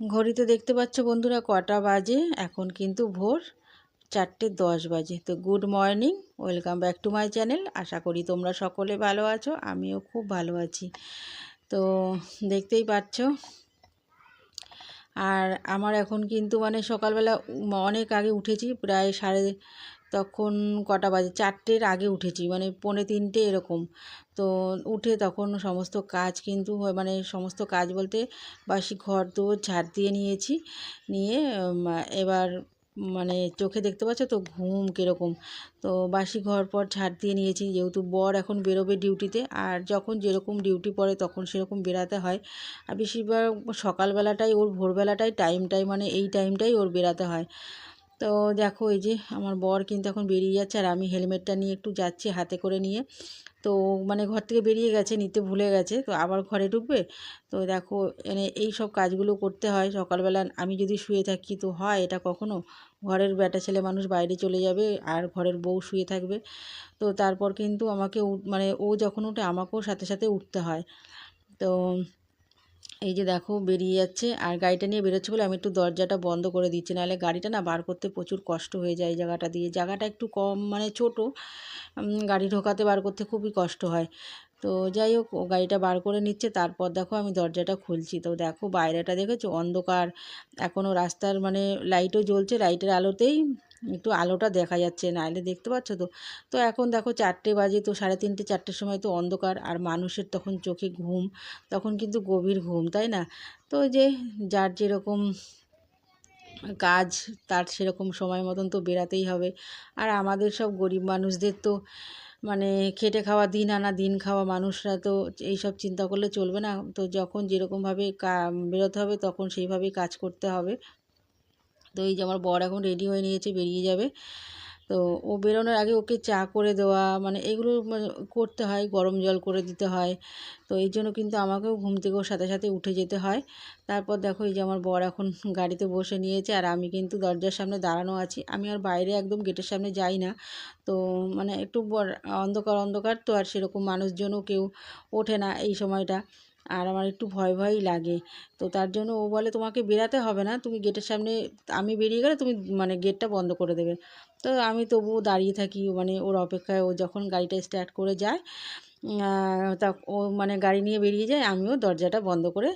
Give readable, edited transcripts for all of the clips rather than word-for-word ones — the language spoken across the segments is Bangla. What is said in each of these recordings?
ঘড়িতে দেখতে পাচ্ছ বন্ধুরা কটা বাজে। এখন কিন্তু ভোর 4:10 বাজে। তো good morning, welcome back to my channel. আশা করি তোমরা সকলে ভালো আছো, আমিও খুব ভালো আছি। তো দেখতেই পাচ্ছ, আর আমার এখন কিন্তু মানে সকালবেলা অনেক আগে উঠেছি, প্রায় তখন কটা বাজে, 4টের আগে উঠেছি, মানে 2:45 এরকম। তো উঠে তখন সমস্ত কাজ কিন্তু মানে সমস্ত কাজ বলতে বাসি ঘর দোর ঝাড় দিয়ে নিয়েছি, নিয়ে এবার মানে চোখে দেখতে পাচ্ছ তো ঘুম কীরকম। তো বাসি ঘর পর ঝাড় দিয়ে নিয়েছি, যেহেতু বর এখন বেরোবে ডিউটিতে, আর যখন যেরকম ডিউটি পড়ে তখন সেরকম বেরাতে হয়। আর বেশিরভাগ সকালবেলাটাই ওর, ভোরবেলাটাই টাইমটাই মানে এই টাইমটাই ওর বেরাতে হয়। তো দেখো এই যে আমার বর কিন্তু এখন বেরিয়ে যাচ্ছে, আর আমি হেলমেটটা নিয়ে একটু যাচ্ছি হাতে করে নিয়ে। তো মানে ঘর থেকে বেরিয়ে গেছে, নিতে ভুলে গেছে, তো আবার ঘরে ঢুকবে। তো দেখো এই সব কাজগুলো করতে হয় সকালবেলা। আমি যদি শুয়ে থাকি তো হয় এটা কখনো? ঘরের বেটা ছেলে মানুষ বাইরে চলে যাবে আর ঘরের বউ শুয়ে থাকবে। তো তারপর কিন্তু আমাকে মানে ও যখন উঠে আমাকেও সাথে সাথে উঠতে হয়। তো এই যে দেখো বেরিয়ে যাচ্ছে, আর গাড়িটা নিয়ে বেরোচ্ছে বলে আমি একটু দরজাটা বন্ধ করে দিচ্ছি, নাহলে গাড়িটা না বার করতে প্রচুর কষ্ট হয়ে যায়। এই জায়গাটা দিয়ে, জায়গাটা একটু কম মানে ছোট, গাড়ি ঢোকাতে বার করতে খুবই কষ্ট হয়। তো যাই হোক, ও গাড়িটা বার করে নিচ্ছে, তারপর দেখো আমি দরজাটা খুলছি। তো দেখো বাইরেটা দেখেছো অন্ধকার, এখনও রাস্তার মানে লাইটও জ্বলছে, লাইটের আলোতেই একটু আলোটা দেখা যাচ্ছে, নাহলে দেখতে পাচ্ছ তো। তো এখন দেখো 4টে বাজে, তো 3:30 4টের সময় তো অন্ধকার, আর মানুষের তখন চোখে ঘুম, তখন কিন্তু গভীর ঘুম, তাই না? তো যে যার যেরকম কাজ, তার সেরকম সময় মতন তো বেরাতেই হবে। আর আমাদের সব গরিব মানুষদের তো মানে খেটে খাওয়া, দিন আনা দিন খাওয়া মানুষরা তো এইসব চিন্তা করলে চলবে না। তো যখন যেরকমভাবে বেরোতে হবে তখন সেইভাবেই কাজ করতে হবে। তো এই যে আমার বর এখন রেডি হয়ে নিয়েছে, বেরিয়ে যাবে। তো ও বেরোনোর আগে ওকে চা করে দেওয়া, মানে এগুলো মানে করতে হয়, গরম জল করে দিতে হয়। তো এই জন্য কিন্তু আমাকেও ঘুম থেকে ওর সাথে সাথে উঠে যেতে হয়। তারপর দেখো এই যে আমার বর এখন গাড়িতে বসে নিয়েছে, আর আমি কিন্তু দরজার সামনে দাঁড়ানো আছি। আমি আর বাইরে একদম গেটের সামনে যাই না। তো মানে একটু অন্ধকার অন্ধকার তো, আর সেরকম মানুষজনও কেউ ওঠে না এই সময়টা, আর আমার একটু ভয় ভয়ই লাগে। তো তার জন্য ও বলে তোমাকে বেরাতে হবে না, তুমি গেটের সামনে, আমি বেরিয়ে গেলে তুমি মানে গেটটা বন্ধ করে দেবে। তো আমি তবুও দাঁড়িয়ে থাকি, মানে ওর অপেক্ষায়। ও যখন গাড়িটা স্টার্ট করে যায়, তা ও মানে গাড়ি নিয়ে বেরিয়ে যায়, আমিও দরজাটা বন্ধ করে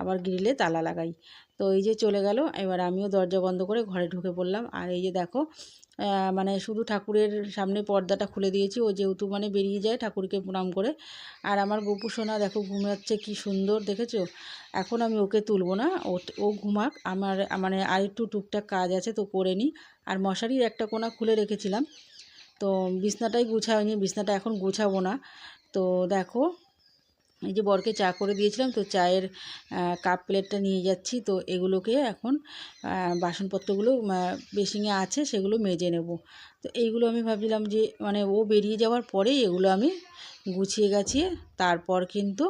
আবার গ্রিলে তালা লাগাই। তো এই যে চলে গেল, এবার আমিও দরজা বন্ধ করে ঘরে ঢুকে পড়লাম। আর এই যে দেখো মানে শুধু ঠাকুরের সামনে পর্দাটা খুলে দিয়েছি, ও যেহেতু মানে বেরিয়ে যায় ঠাকুরকে প্রণাম করে। আর আমার গোপু সোনা দেখো ঘুমাচ্ছে কি সুন্দর, দেখেছো? এখন আমি ওকে তুলবো না, ও ঘুমাক, আমার মানে আর একটু টুকটাক কাজ আছে তো করে নিই। আর মশারির একটা কোণা খুলে রেখেছিলাম, তো বিছনাটাই গুছাইনি, বিছনাটা এখন গুছাবো না। তো দেখো এই যে বরকে চা করে দিয়েছিলাম, তো চায়ের কাপ প্লেটটা নিয়ে যাচ্ছি। তো এগুলোকে এখন বাসনপত্রগুলো বেসিংয়ে আছে, সেগুলো মেজে নেব। তো এইগুলো আমি ভাবছিলাম যে মানে ও বেরিয়ে যাওয়ার পরেই এগুলো আমি গুছিয়ে গাছিয়ে তারপর কিন্তু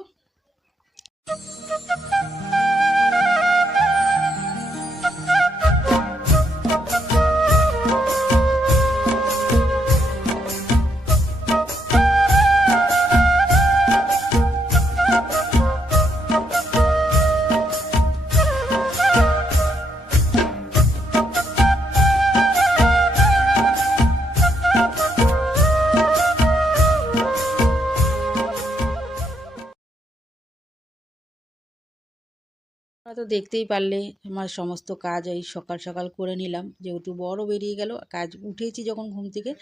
তোমরা তো দেখতেই পারলে আমার সমস্ত কাজ এই সকাল সকাল করে নিলাম, যেহেতু বড় বেরিয়ে গেল। কাজ উঠেছি যখন ঘুম থেকে,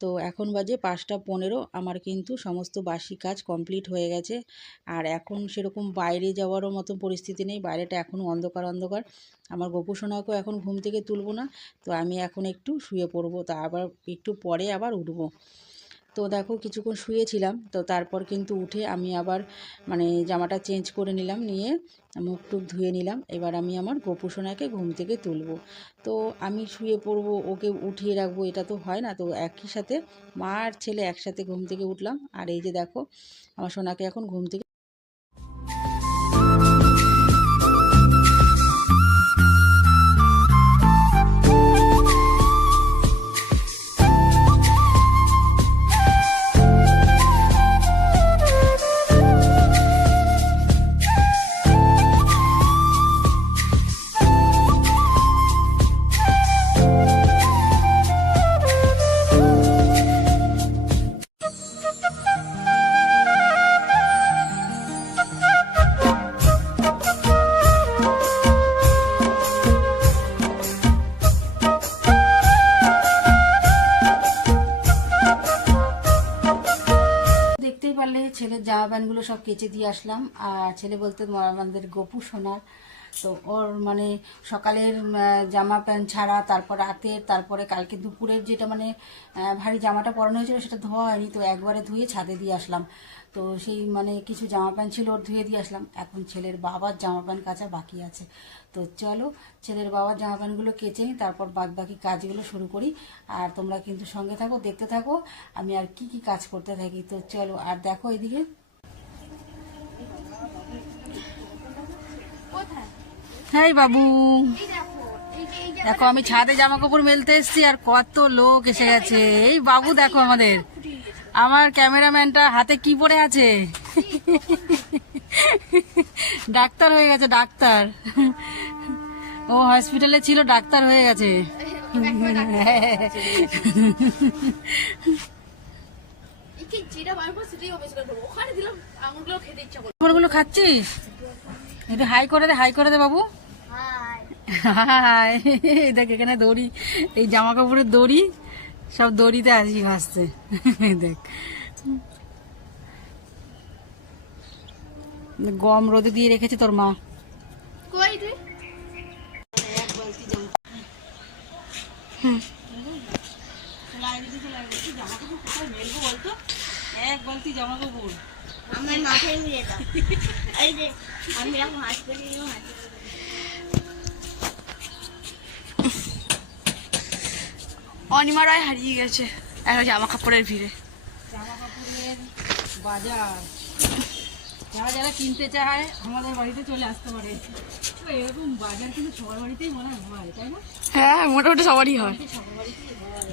তো এখন বাজে 5টা 15। আমার কিন্তু সমস্ত বাসি কাজ কমপ্লিট হয়ে গেছে। আর এখন সেরকম বাইরে যাওয়ারও মতো পরিস্থিতি নেই, বাইরেটা এখনও অন্ধকার অন্ধকার। আমার গোপু সোনাকেও এখন ঘুম থেকে তুলব না, তো আমি এখন একটু শুয়ে পড়বো, তা আবার একটু পরে আবার উঠবো। তো দেখো কিছুক্ষণ শুয়েছিলাম, তো তারপর কিন্তু উঠে আমি আবার মানে জামাটা চেঞ্জ করে নিলাম, নিয়ে মুখ টুক ধুয়ে নিলাম। এবার আমি আমার গোপু সোনাকে ঘুম থেকে তুলবো। তো আমি শুয়ে পড়বো, ওকে উঠিয়ে রাখবো, এটা তো হয় না। তো একই সাথে মা আর ছেলে একসাথে ঘুম থেকে উঠলাম। আর এই যে দেখো আমার সোনাকে এখন ঘুম থেকে জামা প্যান্টগুলো সব কেচে দিয়ে আসলাম। আর ছেলে বলতে আমাদের গপু সোনার, তো ওর মানে সকালের জামা প্যান্ট ছাড়া, তারপর রাতের, তারপরে কালকে দুপুরের যেটা মানে ভারী জামাটা পরানো হয়েছিল সেটা ধোয়া হয়নি, তো একবারে ধুয়ে ছাদে দিয়ে আসলাম। তো সেই মানে কিছু জামা প্যান্ট ছিল ওর, ধুয়ে দিয়ে আসলাম। এখন ছেলের বাবার জামা প্যান্ট কাচা বাকি আছে। তো চলো ছেলের বাবার জামা প্যান্টগুলো কেচে নিই, তারপর বাদ বাকি কাজগুলো শুরু করি। আর তোমরা কিন্তু সঙ্গে থাকো, দেখতে থাকো আমি আর কি কি কাজ করতে থাকি। তো চলো, আর দেখো এদিকে হ্যাঁ বাবু, দেখো আমি ছাদে জামা কাপড় মেলতে এসেছি আর কত লোক এসে গেছে। এই বাবু দেখো আমাদের, আমার ক্যামেরাম্যানটা হাতে কি পড়ে আছে, ডাক্তার হয়ে গেছে, ডাক্তার। ও হসপিটালে ছিল, ডাক্তার হয়ে গেছে। গুলো খাচ্ছিস? একটু হাই করে দে, হাই করে দে বাবু। হাই। দেখ এখানে দড়ি, এই জামা কাপড়ের দড়ি সব দড়িতে আসি ভাসছে। দেখ গম রোদে দিয়ে রেখেছে তোর মা। এক বালতি জামা কাপড় আমার মাথায় উড়ে দাও। এই যে আমি এখন হাসপাতালে অনিমা রায় হারিয়ে গেছে একটা জামা কাপড়ের ভিড়ে। জামা কাপড়ের বাজার, যারা যারা কিনতে চায় আমাদের বাড়িতে চলে আসতে পারে। এরকম বাজার কিন্তু সবার বাড়িতেই মনে হয়, তাই না? হ্যাঁ, মোটামুটি সবারই হয়, সবার বাড়িতেই হয়।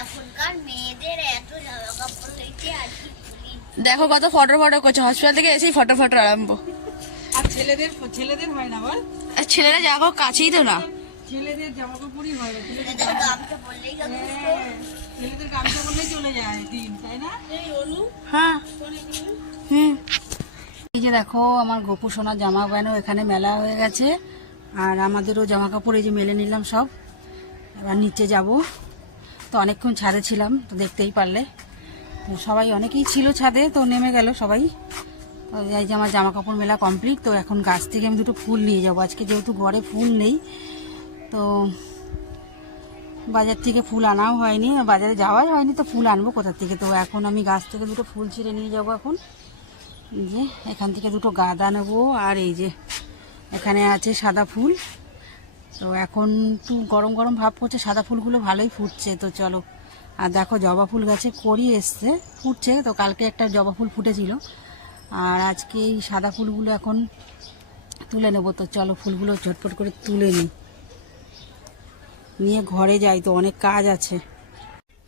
এখনকার মেয়েদের এত জামা কাপড় হয়েছে আর কি দেখো কত ফটো ফটো করছে, হসপিটাল থেকে এসেই ফটো ফটো আরম্ভ। আর ছেলেদের ছেলেদের হয় না বল? আর ছেলেরা জামা কাপড় কাছেই তো না, ছেলেদের জামা কাপড়ই হয় না। ছেলেদের গামছা বললেই চলে যায় দিন, তাই না? হ্যাঁ এই যে দেখো আমার গপু সোনার জামা প্যান্টও এখানে মেলা হয়ে গেছে, আর আমাদেরও জামা কাপড় এই যে মেলে নিলাম সব। এবার নিচে যাব, তো অনেকক্ষণ ছাদে ছিলাম, তো দেখতেই পারলে সবাই অনেকেই ছিল ছাদে, তো নেমে গেল সবাই। তো এই যে আমার জামা কাপড় মেলা কমপ্লিট। তো এখন গাছ থেকে আমি দুটো ফুল নিয়ে যাবো, আজকে যেহেতু ঘরে ফুল নেই, তো বাজার থেকে ফুল আনাও হয়নি, বাজারে যাওয়াই হয়নি, তো ফুল আনবো কোথা থেকে। তো এখন আমি গাছ থেকে দুটো ফুল ছিঁড়ে নিয়ে যাবো। এখন যে এখান থেকে দুটো গাঁদা নেবো, আর এই যে এখানে আছে সাদা ফুল। তো এখন একটু গরম গরম ভাব করছে, সাদা ফুলগুলো ভালোই ফুটছে। তো চলো, আর দেখো জবা ফুল গাছে কড়ি এসছে, ফুটছে। তো কালকে একটা জবা ফুল ফুটেছিল, আর আজকে এই সাদা ফুলগুলো এখন তুলে নেবো। তো চলো ফুলগুলো ঝটপট করে তুলে নিয়ে ঘরে যাই, তো অনেক কাজ আছে।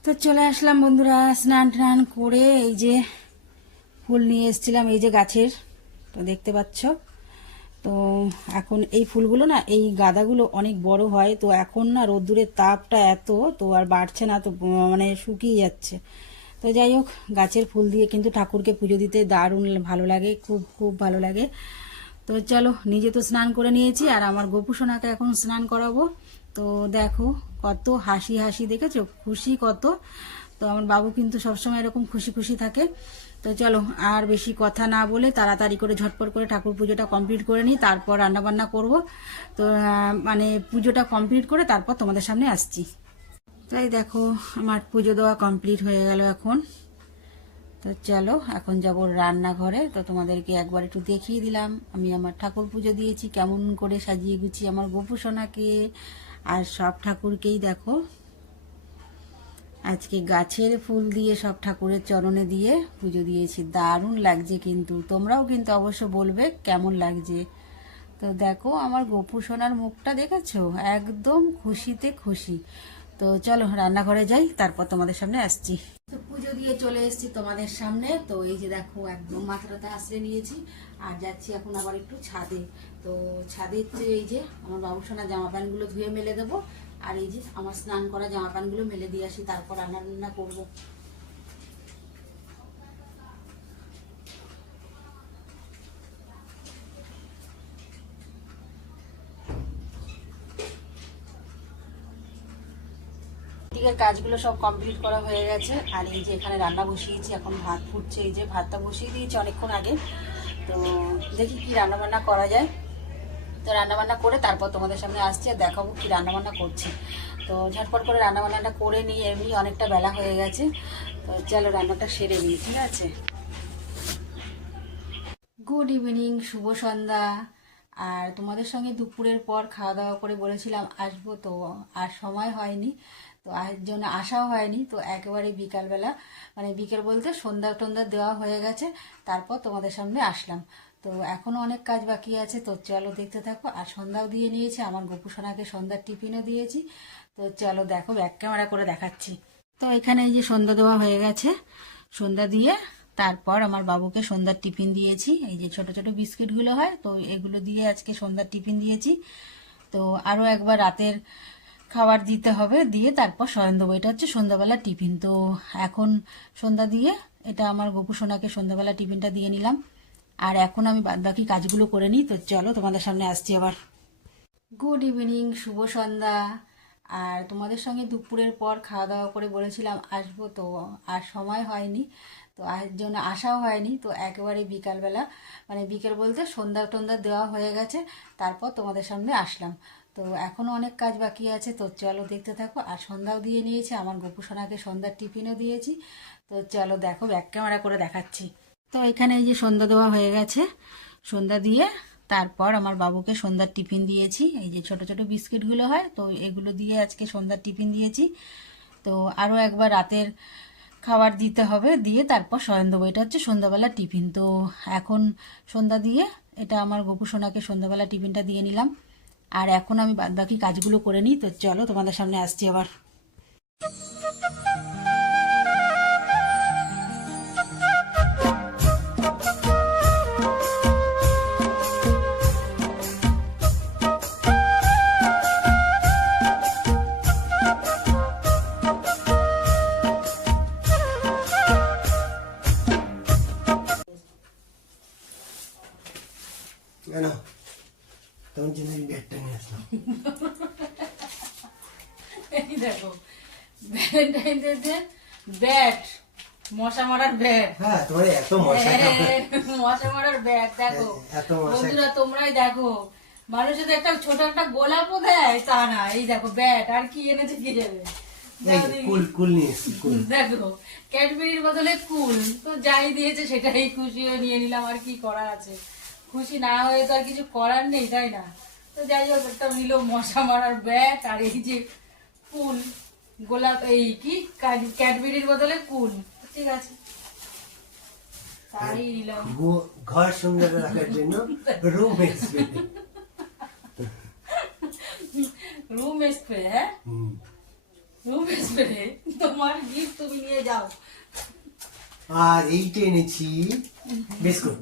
তো চলে আসলাম বন্ধুরা, স্নান টান করে এই যে ফুল নিয়ে এসেছিলাম এই যে গাছের, তো দেখতে পাচ্ছ। তো এখন এই ফুলগুলো না, এই গাঁদাগুলো অনেক বড় হয়, তো এখন না রোদ্দুরের তাপটা এত, তো আর বাড়ছে না, তো মানে শুকিয়ে যাচ্ছে। তো যাই হোক, গাছের ফুল দিয়ে কিন্তু ঠাকুরকে পুজো দিতে দারুণ ভালো লাগে, খুব খুব ভালো লাগে। তো চলো, নিজে তো স্নান করে নিয়েছি, আর আমার গপু সোনাকে এখন স্নান করাবো। তো দেখো কত হাসি হাসি, দেখেছো খুশি কত। তো আমার বাবু কিন্তু সবসময় এরকম খুশি খুশি থাকে। তো চলো, আর বেশি কথা না বলে তাড়াতাড়ি করে ঝটপট করে ঠাকুর পুজোটা কমপ্লিট করে নিই, তারপর রান্নাবান্না করব। তো মানে পুজোটা কমপ্লিট করে তারপর তোমাদের সামনে আসছি। তাই দেখো আমার পুজো দেওয়া কমপ্লিট হয়ে গেল এখন। তো চলো এখন যাব রান্নাঘরে। তো তোমাদেরকে একবার একটু দেখিয়ে দিলাম আমি আমার ঠাকুর পুজো দিয়েছি কেমন করে সাজিয়ে গুছিয়ে আমার গপু সোনাকে, আর সব ঠাকুরকেই দেখো আজকে গাছের ফুল দিয়ে সব ঠাকুরের চরণে দিয়ে পুজো দিয়েছি, দারুণ লাগছে কিন্তু। তোমরাও কিন্তু অবশ্য বলবে কেমন লাগছে। তো দেখো আমার গপু সোনার মুখটা দেখেছো, একদম খুশিতে খুশি। তো চলো রান্নাঘরে যাই, তারপর তোমাদের সামনে আসছি। তো পুজো দিয়ে চলে এসেছি তোমাদের সামনে। তো এই যে দেখো একদম মাথাটাতে আশ্রয় নিয়েছি, আর যাচ্ছি এখন আবার একটু ছাদে। তো ছাদে এই যে আমার বাবু সোনার জামা প্যান্টগুলো ধুয়ে মেলে দেবো, আর এই যে আমার স্নান করা জামা প্যান্টগুলো মেলে দিয়ে আসি, তারপর রান্না করবো। দিকের কাজগুলো সব কমপ্লিট করা হয়ে গেছে। আর এই যে এখানে রান্না বসিয়েছি, এখন ভাত ফুটছে। এই যে ভাতটা বসিয়ে দিয়েছি অনেকক্ষণ আগে। তো দেখি কি রান্নাবান্না করা যায়। তো রান্নাবান্না করে তারপর তোমাদের সামনে আসছি আর দেখাবো কি রান্নাবান্না করছি। তো ঝটপট করে রান্নাবান্নাটা করে নিই, এমনি অনেকটা বেলা হয়ে গেছে। তো চলো রান্নাটা সেরে নিই, ঠিক আছে। গুড ইভিনিং, শুভ সন্ধ্যা। আর তোমাদের সঙ্গে দুপুরের পর খাওয়া দাওয়া করে বলেছিলাম আসবো, তো আর সময় হয়নি, তো আর জন্য আসাও হয়নি। তো একেবারে বিকালবেলা, মানে বিকেল বলতে সন্ধ্যা টন্ধ্যা দেওয়া হয়ে গেছে, তারপর তোমাদের সামনে আসলাম। তো এখনও অনেক কাজ বাকি আছে, তো চলো দেখতে থাকো। আর সন্ধ্যাও দিয়ে নিয়েছি, আমার গোপুসোনাকে সন্ধ্যার টিফিনও দিয়েছি। তো চলো দেখো, ব্যাক ক্যামেরা করে দেখাচ্ছি। তো এখানে এই যে সন্ধ্যা দেওয়া হয়ে গেছে, সন্ধ্যা দিয়ে তারপর আমার বাবুকে সন্ধ্যার টিফিন দিয়েছি। এই যে ছোট ছোট বিস্কিটগুলো হয়, তো এগুলো দিয়ে আজকে সন্ধ্যার টিফিন দিয়েছি। তো আরও একবার রাতের খাবার দিতে হবে, দিয়ে তারপর শয়ন দেবো। এটা হচ্ছে সন্ধ্যাবেলা টিফিন। তো এখন সন্ধ্যা দিয়ে এটা আমার গোপু সোনাকে সন্ধ্যাবেলা টিফিনটা দিয়ে নিলাম। আর এখন আমি বাদবাকি কাজগুলো করে নিই। তো চলো তোমাদের সামনে আসছি আবার। গুড ইভিনিং, শুভ সন্ধ্যা। আর তোমাদের সঙ্গে দুপুরের পর খাওয়া দাওয়া করে বলেছিলাম আসবো, তো আর সময় হয়নি, তো আর জন্য আসাও হয়নি। তো একেবারে বিকালবেলা, মানে বিকেল বলতে সন্ধ্যা টন্ধ্যা দেওয়া হয়ে গেছে, তারপর তোমাদের সামনে আসলাম। তো এখনও অনেক কাজ বাকি আছে, তো চলো দেখতে থাকো। আর সন্ধ্যাও দিয়ে নিয়েছি, আমার গোপুসোনাকে সন্ধ্যার টিফিনও দিয়েছি। তো চলো দেখো, ব্যাক ক্যামেরা করে দেখাচ্ছি। তো এখানে এই যে সন্ধ্যা দেওয়া হয়ে গেছে, সন্ধ্যা দিয়ে তারপর আমার বাবুকে সন্ধ্যার টিফিন দিয়েছি। এই যে ছোট ছোট বিস্কিটগুলো হয়, তো এগুলো দিয়ে আজকে সন্ধ্যার টিফিন দিয়েছি। তো আরও একবার রাতের খাবার দিতে হবে, দিয়ে তারপর শয়ন দেবো। এটা হচ্ছে সন্ধ্যাবেলা টিফিন। তো এখন সন্ধ্যা দিয়ে এটা আমার গোপু সোনাকে সন্ধ্যাবেলা টিফিনটা দিয়ে নিলাম। আর এখন আমি বাদবাকি কাজগুলো করে নিই। তো চলো তোমাদের সামনে আসছি আবার। Ano? তখন জন্য ব্যাগটা নিয়ে আসলাম। এই দেখো, ভ্যালেন্টাইন ডে ব্যাট, মশা মারার ব্যাট। হ্যাঁ, তোমার এত মশা মশা মারার ব্যাট দেখো এত মশা। বন্ধুরা, তোমরাই দেখো। মানুষের তো একটা ছোট একটা গোলাপও দেয়, তা না, এই দেখো ব্যাট। আর কি এনেছে কি যাবে, কুল কুল নিয়ে এসছি, কুল। দেখো ক্যাডবেরির বদলে কুল। তো যাই দিয়েছে সেটাই খুশি হয়ে নিয়ে নিলাম, আর কি করার আছে। খুশি না হয়ে তো আর কিছু করার নেই, তাই না। তো যাই হোক, একটা নিল মশা মারার ব্যাট, আর এই যে কুল, গোলাপ, এই কি ক্যাডবেরির বদলে কুল। ঠিক আছে, তাই নিলাম। ঘর সুন্দর রাখার জন্য রুম স্প্রে। রুম স্প্রে, হ্যাঁ রুম স্প্রে তোমার গিফট, তুমি নিয়ে যাও। আর এইটা এনেছি বিস্কুট,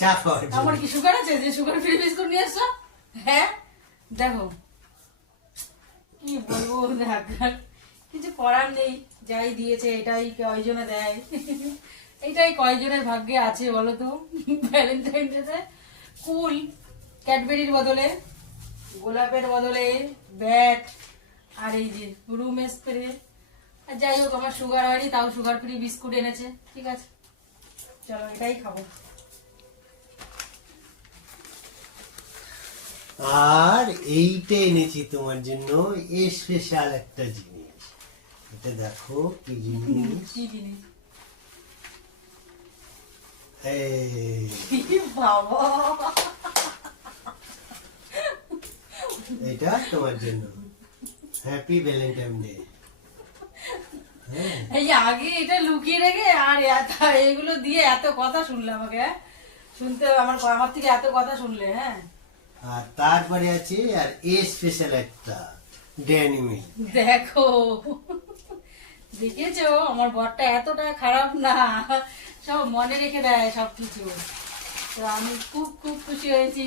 চা খাওয়ার জন্য। আমার কি সুগার আছে যে সুগার ফ্রি বিস্কুট নিয়ে আসছো? হ্যাঁ দেখো, কি বলবো, কিছু করার নেই, যাই দিয়েছে এটাই কয়জনে দেয়। এটাই কয়জনের ভাগ্যে আছে বলো তো। ভ্যালেন্টাইন ডে কুল, ক্যাডবেরির বদলে, গোলাপের বদলে ব্যাট, আর এই যে রুম স্প্রে। আর যাই হোক, আমার সুগার হয়নি, তাও সুগার ফ্রি বিস্কুট এনেছে। ঠিক আছে, চলো এটাই খাবো। আর এইটা এনেছি তোমার জন্য স্পেশাল একটা জিনিস। এটা দেখো কি জিনিস। কি জিনিস? বাবা, এটা তোমার জন্য হ্যাপি ভ্যালেন্টাইন ডে। এই আগে এটা লুকিয়ে রেখে আর এগুলো দিয়ে এত কথা শুনলে আমাকে, শুনতে আমার থেকে এত কথা শুনলে। হ্যাঁ, আর তারপরে আছে আর স্পেশাল একটা ড্যানিমি। দেখো দেখেছো, আমার বরটা এতটা খারাপ না, সব মনে রেখে দেয় সবকিছু। তো আমি খুব খুব খুশি হয়েছি।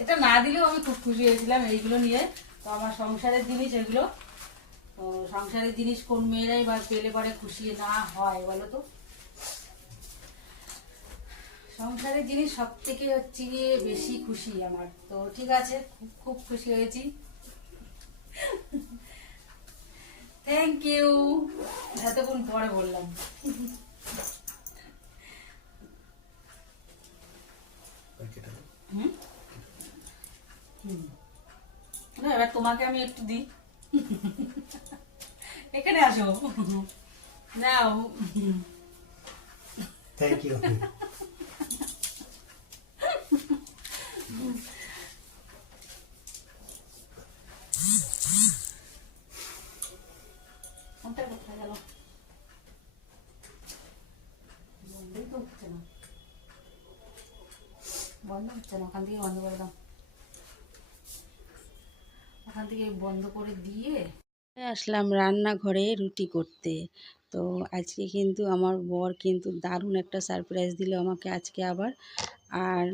এটা না দিলেও আমি খুব খুশি হয়েছিলাম এইগুলো নিয়ে। তো আমার সংসারের জিনিস এগুলো। তো সংসারের জিনিস কোন মেয়েরাই বা পেলে পরে খুশি না হয় বলো তো। সংসারের জিনিস সব থেকে হচ্ছে গিয়ে বেশি খুশি আমার। তো ঠিক আছে, খুব খুব খুশি হয়েছি। থ্যাংক ইউ, এতক্ষণ পরে বললাম। না, এবার তোমাকে আমি একটু দিই। এখানে আসো, নাও। Thank you. ফোনটা কোথায় গেল? বন্ধই তো হচ্ছে না, বন্ধ হচ্ছে না। ওখান থেকে বন্ধ করে দাও, ওখান থেকে বন্ধ করে দিয়ে আসলাম রান্নাঘরে রুটি করতে। তো আজকে কিন্তু আমার বর কিন্তু দারুণ একটা সারপ্রাইজ দিল আমাকে আজকে আবার। আর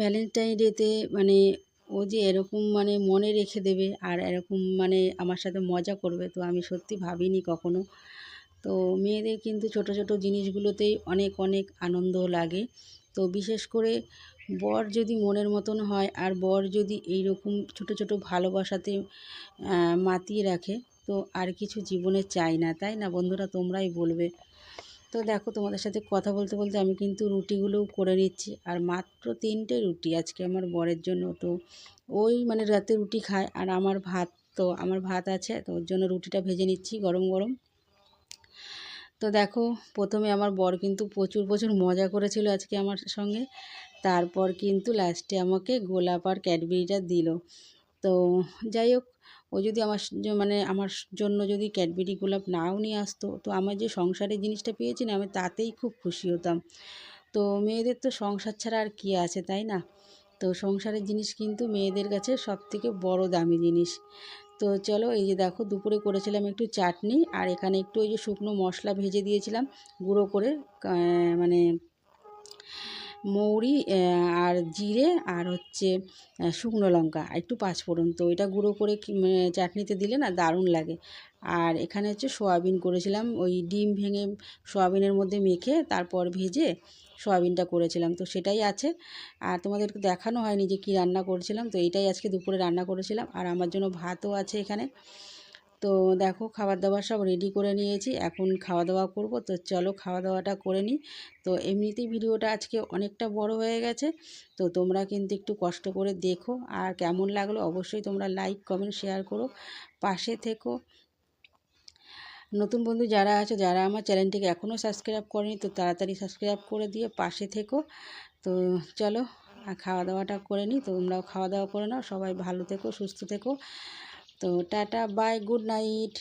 ভ্যালেন্টাইন ডেতে মানে ও যে এরকম মানে মনে রেখে দেবে আর এরকম মানে আমার সাথে মজা করবে, তো আমি সত্যি ভাবিনি কখনো। তো মেয়েদের কিন্তু ছোট ছোট জিনিসগুলোতেই অনেক অনেক আনন্দ লাগে। তো বিশেষ করে বর যদি মনের মতন হয় আর বর যদি এইরকম ছোট ছোট ভালোবাসাতে মাতিয়ে রাখে, তো আর কিছু জীবনে চাই না, তাই না বন্ধুরা? তোমরাই বলবে। তো দেখো, তোমাদের সাথে কথা বলতে বলতে আমি কিন্তু রুটিগুলোও করে নিচ্ছি। আর মাত্র 3টে রুটি আজকে আমার বরের জন্য। তো ওই মানে রাতে রুটি খায় আর আমার ভাত, তো আমার ভাত আছে, তো ওর জন্য রুটিটা ভেজে নিচ্ছি গরম গরম। তো দেখো, প্রথমে আমার বর কিন্তু প্রচুর প্রচুর মজা করেছিল আজকে আমার সঙ্গে। তারপর কিন্তু লাস্টে আমাকে গোলাপ আর ক্যাডবেরিটা দিল। তো যাই হোক, ও যদি মানে আমার জন্য যদি ক্যাডবেরি গোলাপ নাও নিয়ে আসতো, তো আমার যে সংসারের জিনিসটা পেয়েছি না, আমি তাতেই খুব খুশি হতাম। তো মেয়েদের তো সংসার ছাড়া আর কী আছে, তাই না? তো সংসারের জিনিস কিন্তু মেয়েদের কাছে সবথেকে বড় দামি জিনিস। তো চলো, এই যে দেখো, দুপুরে করেছিলাম একটু চাটনি আর এখানে একটু ওই যে শুকনো মশলা ভেজে দিয়েছিলাম গুঁড়ো করে, মানে মৌরি আর জিরে আর হচ্ছে শুকনো লঙ্কা আর একটু পাঁচফোড়ন। তো এটা গুঁড়ো করে চাটনিতে দিলে না দারুণ লাগে। আর এখানে হচ্ছে সোয়াবিন করেছিলাম, ওই ডিম ভেঙে সোয়াবিনের মধ্যে মেখে তারপর ভেজে সোয়াবিনটা করেছিলাম, তো সেটাই আছে। আর তোমাদেরকে দেখানো হয়নি যে কী রান্না করেছিলাম। তো এইটাই আজকে দুপুরে রান্না করেছিলাম। আর আমার জন্য ভাতও আছে এখানে। তো দেখো, খাবার দাবার সব রেডি করে নিয়েছি, এখন খাওয়া দাওয়া করব। তো চলো খাওয়া দাওয়াটা করে নিই। তো এমনিতেই ভিডিওটা আজকে অনেকটা বড় হয়ে গেছে, তো তোমরা কিন্তু একটু কষ্ট করে দেখো। আর কেমন লাগলো অবশ্যই তোমরা লাইক কমেন্ট শেয়ার করো, পাশে থেকো। নতুন বন্ধু যারা আছে, যারা আমার চ্যানেলটিকে এখনও সাবস্ক্রাইব করেনি, তো তাড়াতাড়ি সাবস্ক্রাইব করে দিয়ে পাশে থেকো। তো চলো খাওয়া দাওয়াটা করে নিই। তো তোমরাও খাওয়া দাওয়া করে নাও, সবাই ভালো থেকো, সুস্থ থেকো। তো টাটা, বাই, গুড নাইট।